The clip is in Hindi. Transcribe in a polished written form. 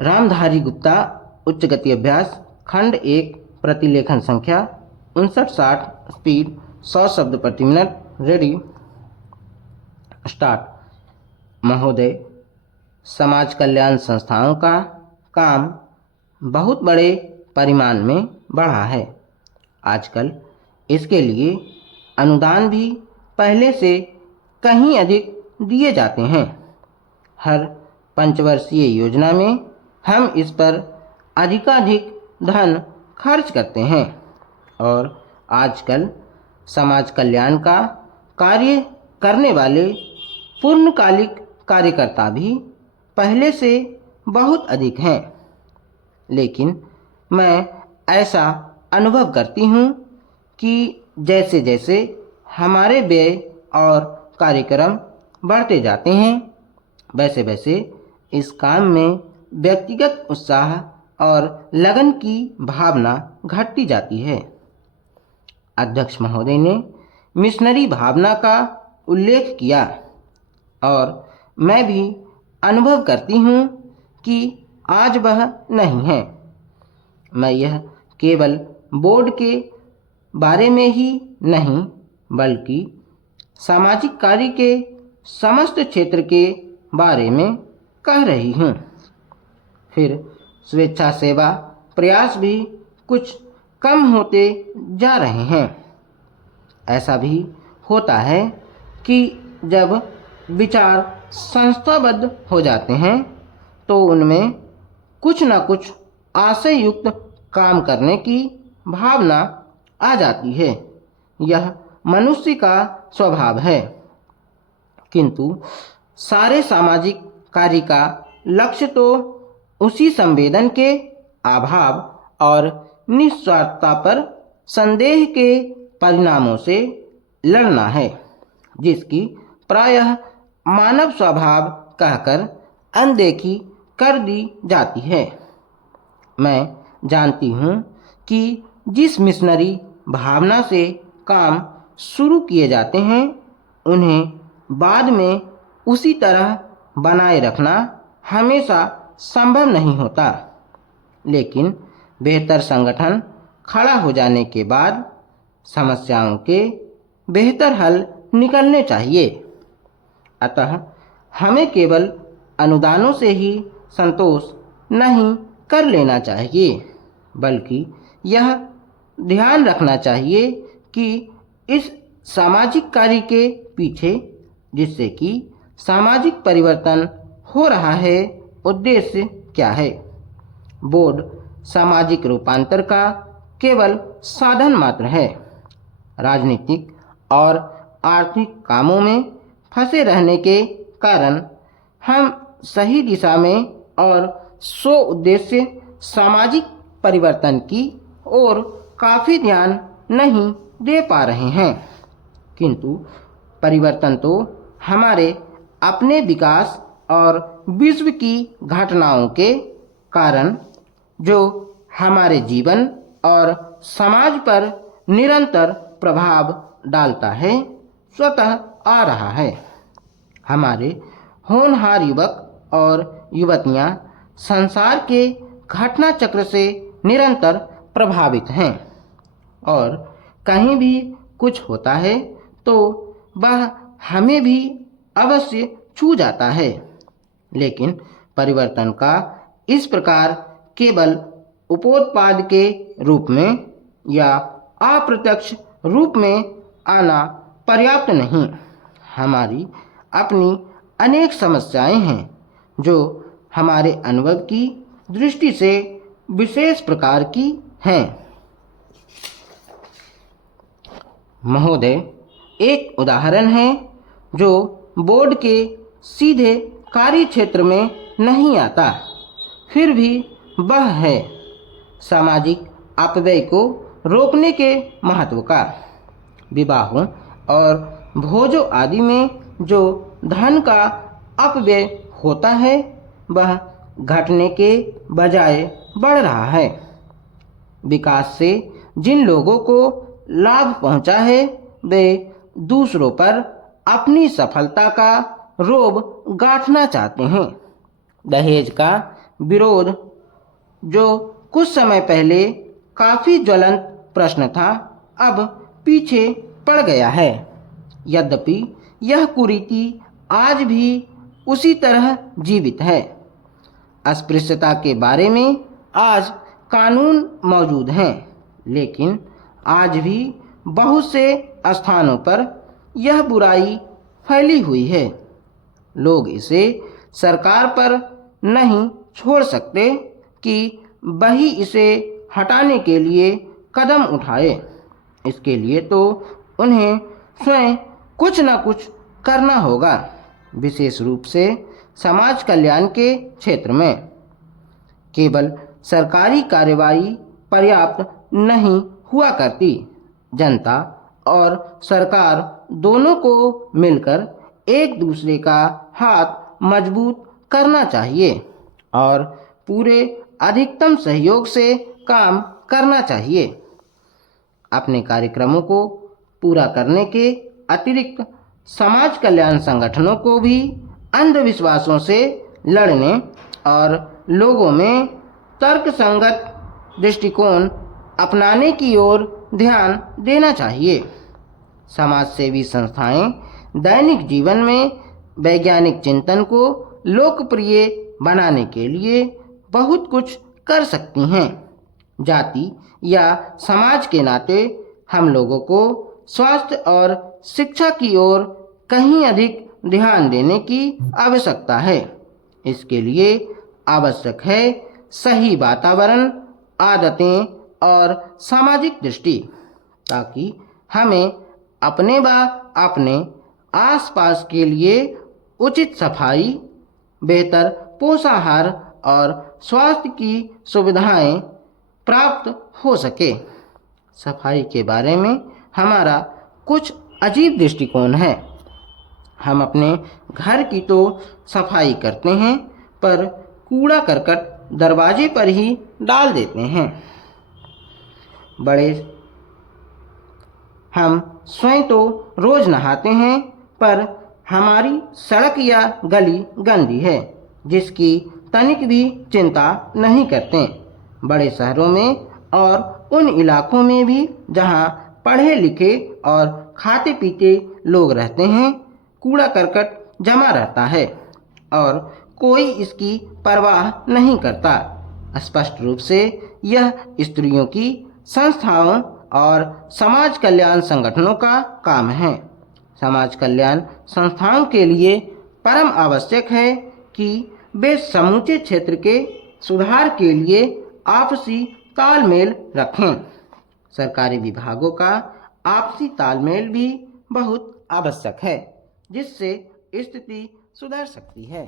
रामधारी गुप्ता उच्च गति अभ्यास खंड 1 प्रतिलेखन संख्या 5960 स्पीड 100 शब्द प्रति मिनट। Ready start. महोदय, समाज कल्याण संस्थाओं का काम बहुत बड़े परिमाण में बढ़ा है। आजकल इसके लिए अनुदान भी पहले से कहीं अधिक दिए जाते हैं। हर पंचवर्षीय योजना में हम इस पर अधिकाधिक धन खर्च करते हैं और आजकल समाज कल्याण का कार्य करने वाले पूर्णकालिक कार्यकर्ता भी पहले से बहुत अधिक हैं। लेकिन मैं ऐसा अनुभव करती हूँ कि जैसे जैसे हमारे व्यय और कार्यक्रम बढ़ते जाते हैं, वैसे वैसे इस काम में व्यक्तिगत उत्साह और लगन की भावना घटती जाती है। अध्यक्ष महोदय ने मिशनरी भावना का उल्लेख किया और मैं भी अनुभव करती हूँ कि आज वह नहीं है। मैं यह केवल बोर्ड के बारे में ही नहीं बल्कि सामाजिक कार्य के समस्त क्षेत्र के बारे में कह रही हूँ। फिर स्वेच्छा सेवा प्रयास भी कुछ कम होते जा रहे हैं। ऐसा भी होता है कि जब विचार संस्थाबद्ध हो जाते हैं तो उनमें कुछ न कुछ आशय युक्त काम करने की भावना आ जाती है। यह मनुष्य का स्वभाव है। किंतु सारे सामाजिक कार्य का लक्ष्य तो उसी संवेदन के अभाव और निस्वार्थता पर संदेह के परिणामों से लड़ना है, जिसकी प्रायः मानव स्वभाव कहकर अनदेखी कर दी जाती है। मैं जानती हूँ कि जिस मिशनरी भावना से काम शुरू किए जाते हैं उन्हें बाद में उसी तरह बनाए रखना हमेशा संभव नहीं होता। लेकिन बेहतर संगठन खड़ा हो जाने के बाद समस्याओं के बेहतर हल निकलने चाहिए। अतः हमें केवल अनुदानों से ही संतोष नहीं कर लेना चाहिए, बल्कि यह ध्यान रखना चाहिए कि इस सामाजिक कार्य के पीछे, जिससे कि सामाजिक परिवर्तन हो रहा है, उद्देश्य क्या है। बोर्ड सामाजिक रूपांतर का केवल साधन मात्र है। राजनीतिक और आर्थिक कामों में फंसे रहने के कारण हम सही दिशा में और स्व उद्देश्य सामाजिक परिवर्तन की ओर काफ़ी ध्यान नहीं दे पा रहे हैं। किंतु परिवर्तन तो हमारे अपने विकास और विश्व की घटनाओं के कारण, जो हमारे जीवन और समाज पर निरंतर प्रभाव डालता है, स्वतः आ रहा है। हमारे होनहार युवक और युवतियाँ संसार के घटना चक्र से निरंतर प्रभावित हैं और कहीं भी कुछ होता है तो वह हमें भी अवश्य छू जाता है। लेकिन परिवर्तन का इस प्रकार केवल उपोत्पाद के रूप में या अप्रत्यक्ष रूप में आना पर्याप्त नहीं। हमारी अपनी अनेक समस्याएं हैं जो हमारे अनुभव की दृष्टि से विशेष प्रकार की हैं। महोदय, एक उदाहरण है जो बोर्ड के सीधे कार्य क्षेत्र में नहीं आता, फिर भी वह है सामाजिक अपव्यय को रोकने के महत्व का। विवाहों और भोजों आदि में जो धन का अपव्यय होता है वह घटने के बजाय बढ़ रहा है। विकास से जिन लोगों को लाभ पहुंचा है वे दूसरों पर अपनी सफलता का रोब गांठना चाहते हैं। दहेज का विरोध, जो कुछ समय पहले काफ़ी ज्वलंत प्रश्न था, अब पीछे पड़ गया है। यद्यपि यह कुरीति आज भी उसी तरह जीवित है। अस्पृश्यता के बारे में आज कानून मौजूद हैं, लेकिन आज भी बहुत से स्थानों पर यह बुराई फैली हुई है। लोग इसे सरकार पर नहीं छोड़ सकते कि वही इसे हटाने के लिए कदम उठाए। इसके लिए तो उन्हें स्वयं कुछ न कुछ करना होगा, विशेष रूप से समाज कल्याण के क्षेत्र में। केवल सरकारी कार्रवाई पर्याप्त नहीं हुआ करती। जनता और सरकार दोनों को मिलकर एक दूसरे का हाथ मजबूत करना चाहिए और पूरे अधिकतम सहयोग से काम करना चाहिए। अपने कार्यक्रमों को पूरा करने के अतिरिक्त समाज कल्याण संगठनों को भी अंधविश्वासों से लड़ने और लोगों में तर्कसंगत दृष्टिकोण अपनाने की ओर ध्यान देना चाहिए। समाज सेवी संस्थाएं दैनिक जीवन में वैज्ञानिक चिंतन को लोकप्रिय बनाने के लिए बहुत कुछ कर सकती हैं। जाति या समाज के नाते हम लोगों को स्वास्थ्य और शिक्षा की ओर कहीं अधिक ध्यान देने की आवश्यकता है। इसके लिए आवश्यक है सही वातावरण, आदतें और सामाजिक दृष्टि, ताकि हमें अपने व अपने आसपास के लिए उचित सफाई, बेहतर पोषाहार और स्वास्थ्य की सुविधाएं प्राप्त हो सके। सफाई के बारे में हमारा कुछ अजीब दृष्टिकोण है। हम अपने घर की तो सफाई करते हैं, पर कूड़ा करकट दरवाजे पर ही डाल देते हैं। हम स्वयं तो रोज नहाते हैं, पर हमारी सड़क या गली गंदी है, जिसकी तनिक भी चिंता नहीं करते। बड़े शहरों में और उन इलाकों में भी जहां पढ़े लिखे और खाते पीते लोग रहते हैं, कूड़ा करकट जमा रहता है और कोई इसकी परवाह नहीं करता। स्पष्ट रूप से यह स्त्रियों की संस्थाओं और समाज कल्याण संगठनों का काम है। समाज कल्याण संस्थाओं के लिए परम आवश्यक है कि वे समूचे क्षेत्र के सुधार के लिए आपसी तालमेल रखें। सरकारी विभागों का आपसी तालमेल भी बहुत आवश्यक है, जिससे स्थिति सुधर सकती है।